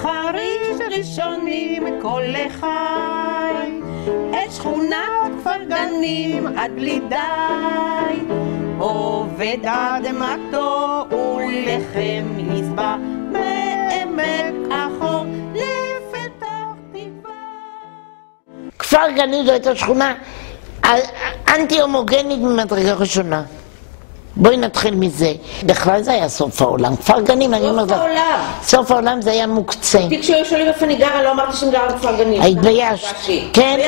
בחריש ראשונים כל לחי, את שכונת כפר גנים עד בלי די, עובד אדמתו ולחם נסבע בעמק החור לפתח תקווה. כפר גנים זו הייתה שכונה אנטי-הומוגנית ממדרגה ראשונה. בואי נתחיל מזה. בכלל זה היה סוף העולם. כפר גנים, אני אומרת... סוף העולם. סוף העולם זה היה מוקצה. תיק שהיו שואלים איפה אני גרה, לא אמרתי שאני גרה בכפר גנים. התביישת. כן?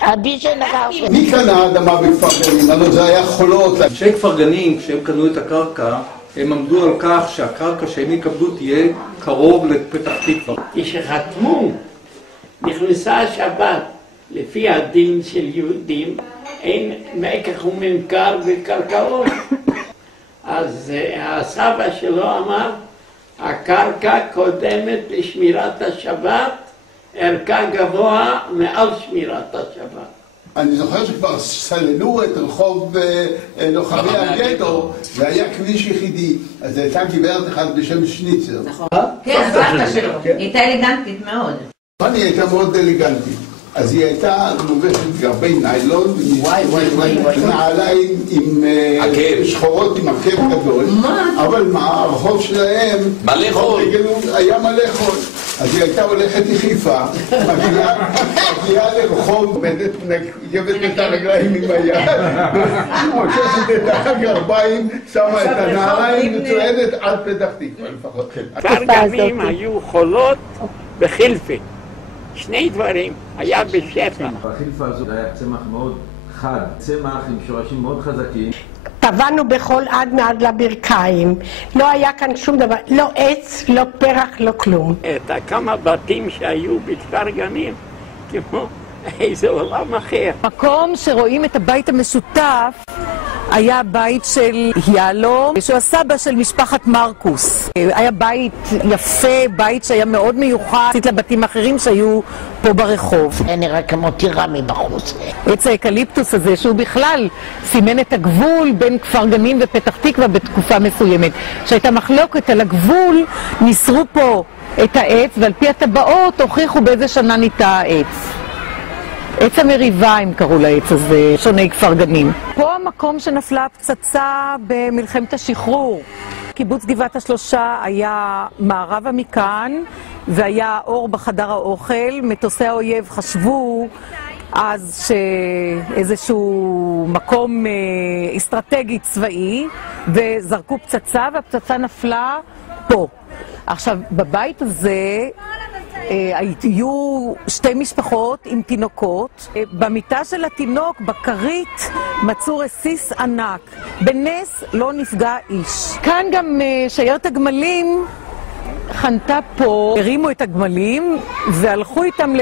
אבי שנגר. מי קנה אדמה בכפר גנים? הלוא זה היה חולות. אנשי כפר גנים, כשהם קנו את הקרקע, הם עמדו על כך שהקרקע שהם יקבלו תהיה קרוב לפתח תקווה. כשחתמו, נכנסה השבת. לפי הדין של יהודים, אין מקח וממכר בקרקעות. אז הסבא שלו אמר, הקרקע קודמת לשמירת השבת, ערכה גבוה מעל שמירת השבת. אני זוכר שכבר סללו את רחוב לוחמי הגטו, זה היה כביש יחידי, אז הייתה גברת אחת בשם שניצר. נכון. כן, הסבתא שלו. היא הייתה אלגנטית מאוד. היא הייתה מאוד אלגנטית. אז היא הייתה לובשת גרבי ניילון, נעליים עם שחורות עם עקב גדול, אבל מה, הרחוב שלהם היה מלא חול. אז היא הייתה הולכת יחיפה, מגיעה לרחוב, יבת את הרגליים עם היד, מושכת את הגרביים, שמה את הנעליים וצועדת עד פתח תקווה לפחות. כפר גנים היו חולות בחילפה. שני דברים, היה בשפע. החילפה הזאת היה צמח מאוד חד, צמח עם שורשים מאוד חזקים. טבענו בכל עד מעד לברכיים, לא היה כאן שום דבר, לא עץ, לא פרח, לא כלום. את כמה בתים שהיו בכפר גנים, כמו איזה עולם אחר. מקום שרואים את הבית המשותף היה בית של יאלו, שהוא הסבא של משפחת מרקוס. היה בית יפה, בית שהיה מאוד מיוחד לבתים אחרים שהיו פה ברחוב. היה נראה כמו טירה מבחוץ. עץ האקליפטוס הזה, שהוא בכלל סימן את הגבול בין כפר גנים ופתח תקווה בתקופה מסוימת. שהייתה מחלוקת על הגבול, ניסרו פה את העץ, ועל פי הטבעות הוכיחו באיזה שנה ניטע העץ. עץ המריבה, הם קראו לעץ הזה, שוני כפר גנים. פה המקום שנפלה הפצצה במלחמת השחרור. קיבוץ גבעת השלושה היה מערבה מכאן, והיה אור בחדר האוכל. מטוסי האויב חשבו אז שאיזשהו מקום אסטרטגי צבאי, וזרקו פצצה, והפצצה נפלה פה. עכשיו, בבית הזה היו שתי משפחות עם תינוקות. במיטה של התינוק, בכרית, מצאו רסיס ענק. בנס לא נפגע איש. כאן גם שיירת הגמלים חנתה פה, הרימו את הגמלים והלכו איתם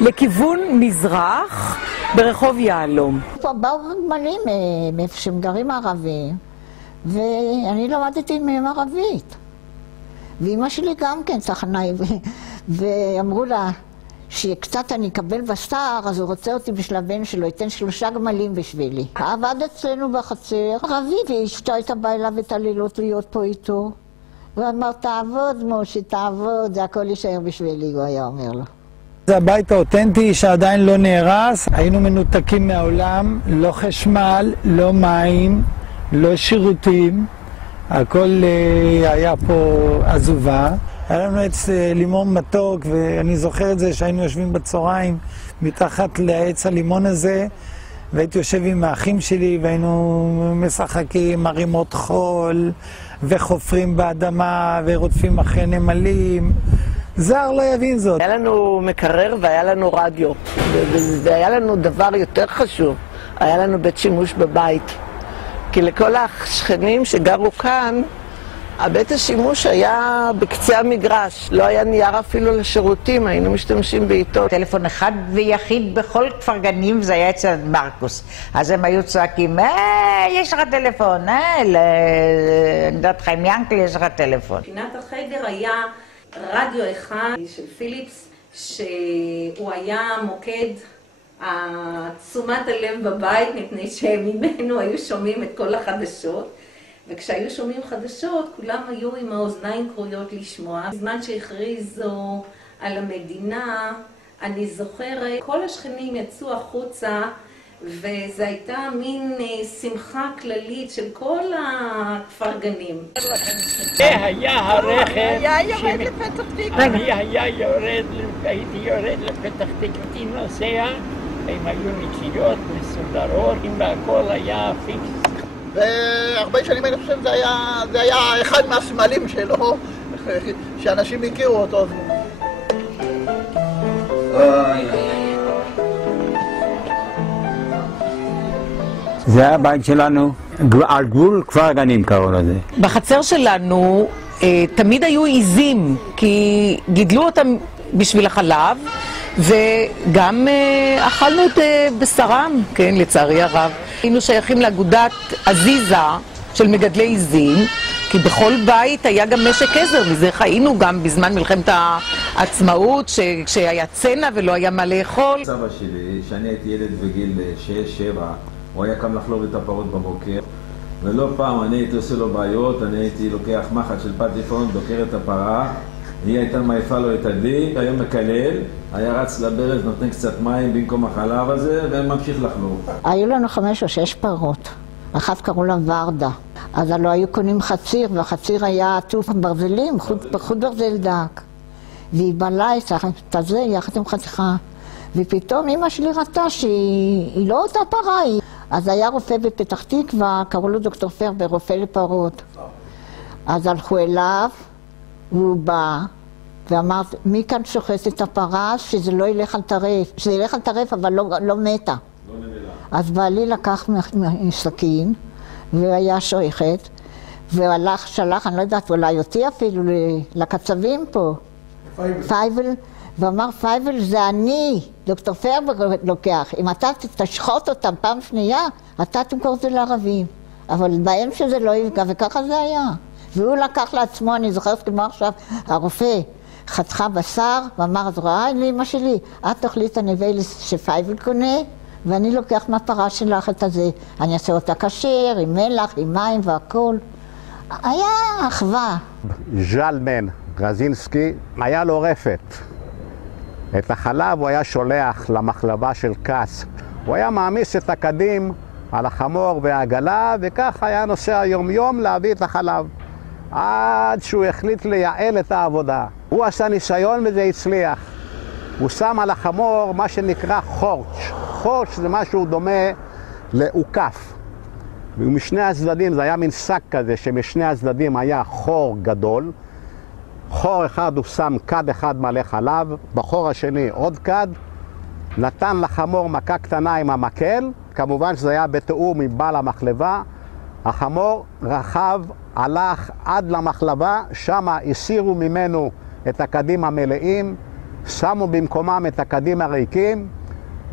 לכיוון מזרח ברחוב יהלום. פה באו גמלים מאיפה שהם גרים ערבים, ואני למדתי מהם ערבית. ואמא שלי גם כן צחנה, ואמרו לה שקצת אני אקבל בשר, אז הוא רוצה אותי בשביל הבן שלו, ייתן 3 גמלים בשבילי. עבד אצלנו בחצר, ערבי, ואשתו הייתה באה אליו את הלילות להיות פה איתו. הוא אמר, תעבוד משה, תעבוד, זה הכל יישאר בשבילי, הוא היה אומר לו. זה הבית האותנטי שעדיין לא נהרס, היינו מנותקים מהעולם, לא חשמל, לא מים, לא שירותים. הכל היה פה עזובה. היה לנו עץ לימון מתוק, ואני זוכר את זה שהיינו יושבים בצהריים מתחת לעץ הלימון הזה, והייתי יושב עם האחים שלי והיינו משחקים מרימות חול וחופרים באדמה ורודפים אחרי נמלים. זר לא יבין זאת. היה לנו מקרר והיה לנו רדיו, והיה לנו דבר יותר חשוב, היה לנו בית שימוש בבית. כי לכל השכנים שגרו כאן, הבית השימוש היה בקצה המגרש. לא היה נייר אפילו לשירותים, היינו משתמשים בעיתון. טלפון אחד ויחיד בכל כפר גנים, זה היה אצל מרקוס. אז הם היו צועקים, יש לך טלפון, לדעת חיים ינקל, יש לך טלפון. פינת החדר היה רדיו אחד של פיליפס, שהוא היה מוקד תשומת הלב בבית, מפני שממנו היו שומעים את כל החדשות. וכשהיו שומעים חדשות, כולם היו עם האוזניים כרויות לשמוע. בזמן שהכריזו על המדינה, אני זוכרת, כל השכנים יצאו החוצה, וזו הייתה מין שמחה כללית של כל הכפר גנים. זה היה הרכב היה יורד לפתח תקווה. הייתי יורד לפתח תקווה, הייתי נוסע, הם היו נקיות, מסודרות, והכל היה פיקס. והרבה שנים אני חושב זה היה אחד מהסמלים שלו, שאנשים הכירו אותו. זה היה הבית שלנו, על גבול כפר גנים קראו לזה. בחצר שלנו תמיד היו עיזים, כי גידלו אותם בשביל החלב, וגם אכלנו את בשרם, כן, לצערי הרב. היינו שייכים לאגודת עזיזה של מגדלי עיזים, כי בכל בית היה גם משק עזר, וזה חיינו גם בזמן מלחמת העצמאות, כשהיה צנע ולא היה מה לאכול. סבא שלי, שאני הייתי ילד בגיל 6-7, הוא היה קם לחלוב את הפרות בבוקר, ולא פעם אני הייתי עושה לו בעיות, אני הייתי לוקח מחט של פטיפון, דוקר את הפרה, היא הייתה מעיפה לו את הדי, היה מקלל, היה רץ לברז, נותן קצת מים במקום החלב הזה, וממשיך לחלוב. היו לנו 5 או 6 פרות, אחת קראו לה ורדה. אז לא היו קונים חציר, והחציר היה עטוף ברזלים, חוט ברזל דק. והיא בלעה את זה יחד עם חתיכה. ופתאום אמא שלי ראתה שהיא לא אותה פרה. אז היה רופא בפתח תקווה, קראו לו דוקטור פרבר, רופא לפרות. אז הלכו אליו, והוא בא, ואמר, מי כאן שוחט את הפרה שזה לא ילך על טרף, שזה ילך על טרף אבל לא מתה. אז בעלי לקח מסכין, והיה שוחט, והלך, שלח, אני לא יודעת, אולי אותי אפילו, לקצבים פה. פייבל. ואמר, פייבל זה אני, דוקטור פרבר לוקח. אם אתה תשחוט אותם פעם שנייה, אתה תמכור את זה לערבים. אבל בהם שזה לא יפגע, וככה זה היה. והוא לקח לעצמו, אני זוכרת כמו עכשיו, הרופא חתכה בשר, ואמר, אז ראה לי אמא שלי, את תאכלי את הנבל שפייבל קונה, ואני לוקח מהפרה שלך את הזה. אני אעשה אותה כשר, עם מלח, עם מים והכל. היה אחווה. ז'למן רזינסקי, היה לו רפת. את החלב הוא היה שולח למחלבה של קס. הוא היה מעמיס את הקדים על החמור והעגלה, וכך היה נוסע יום-יום להביא את החלב. עד שהוא החליט לייעל את העבודה. הוא עשה ניסיון וזה הצליח. הוא שם על החמור מה שנקרא חורץ'. חורץ' זה משהו דומה לעוקף. ומשני הצדדים, זה היה מין שק כזה, שמשני הצדדים היה חור גדול. חור אחד הוא שם כד אחד מלא חלב, בחור השני עוד כד, נתן לחמור מכה קטנה עם המקל, כמובן שזה היה בתיאום עם בעל המחלבה. החמור רכב, הלך עד למחלבה, שם הסירו ממנו את הקדים המלאים, שמו במקומם את הקדים הריקים,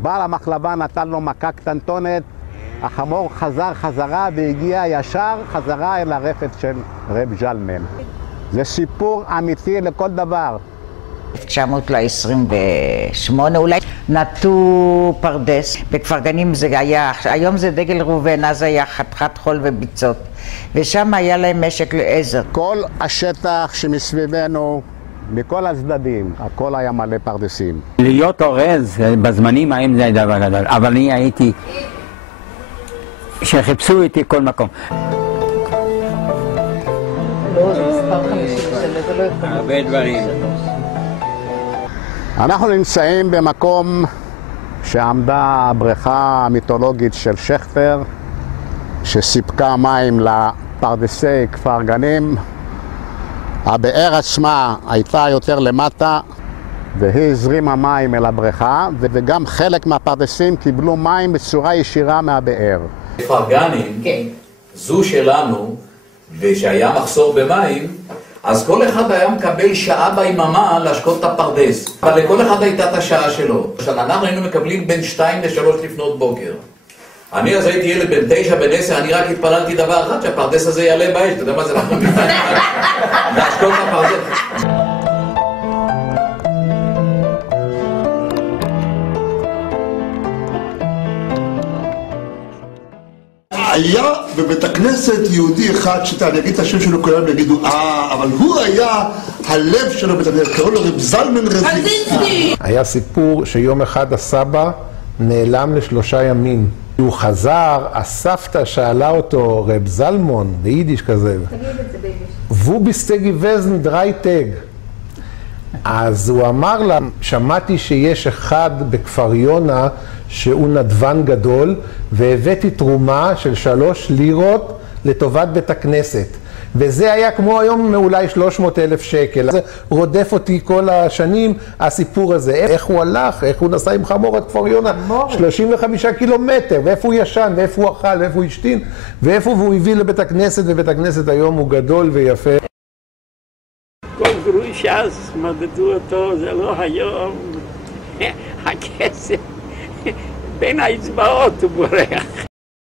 בעל המחלבה נתן לו מכה קטנטונת, החמור חזר חזרה והגיע ישר חזרה אל הרפת של רב ז'למן. זה סיפור אמיתי לכל דבר. 1928 אולי נטו פרדס. בכפר גנים זה היה, היום זה דגל ראובן, אז היה חתיכת חול וביצות. ושם היה להם משק לעזר. כל השטח שמסביבנו, מכל הצדדים, הכל היה מלא פרדסים. להיות אורז בזמנים ההם זה דבר גדול, אבל אני הייתי, שחיפשו איתי כל מקום. לא, זה מספר 53, זה לא יכול. הרבה דברים. אנחנו נמצאים במקום שעמדה הבריכה המיתולוגית של שכטר, שסיפקה מים לפרדסי כפר גנים. הבאר עצמה הייתה יותר למטה, והיא הזרימה מים אל הבריכה, וגם חלק מהפרדסים קיבלו מים בצורה ישירה מהבאר. כפר גנים, זו שלנו, ושהיה מחסור במים, אז כל אחד היה מקבל שעה ביממה להשקות את הפרדס. אבל לכל אחד הייתה את השעה שלו. עכשיו, אנחנו היינו מקבלים בין 2 ל-3 לפנות בוקר. אני אז הייתי ילד בן 9, בן 10, אני רק התפללתי דבר אחד, שהפרדס הזה יעלה באש. אתה יודע מה זה? אנחנו מתפללים להשקות את הפרדס. היה בבית הכנסת הכנסת יהודי אחד שאני אגיד את השם שלו, כולם יגידו, אבל הוא היה הלב שלו בית הכנסת, קראו לו רב זלמן רזינסקי. היה סיפור שיום אחד הסבא נעלם ל3 ימים. הוא חזר, הסבתא שאלה אותו, רב זלמון, ביידיש כזה, wo bist du gewesen 3 Tage? אז הוא אמר לה, שמעתי שיש אחד בכפר יונה שהוא נדבן גדול, והבאתי תרומה של 3 לירות לטובת בית הכנסת. וזה היה כמו היום אולי 300,000 שקל. זה רודף אותי כל השנים, הסיפור הזה. איך הוא הלך, איך הוא נסע עם חמור עד כפר יונה, 35 קילומטר, ואיפה הוא ישן, ואיפה הוא אכל, ואיפה הוא השתין, ואיפה הוא הביא לבית הכנסת, ובית הכנסת היום הוא גדול ויפה. כל גרוש אז מדדו אותו, זה לא היום, הכסף בין האצבעות הוא בורח.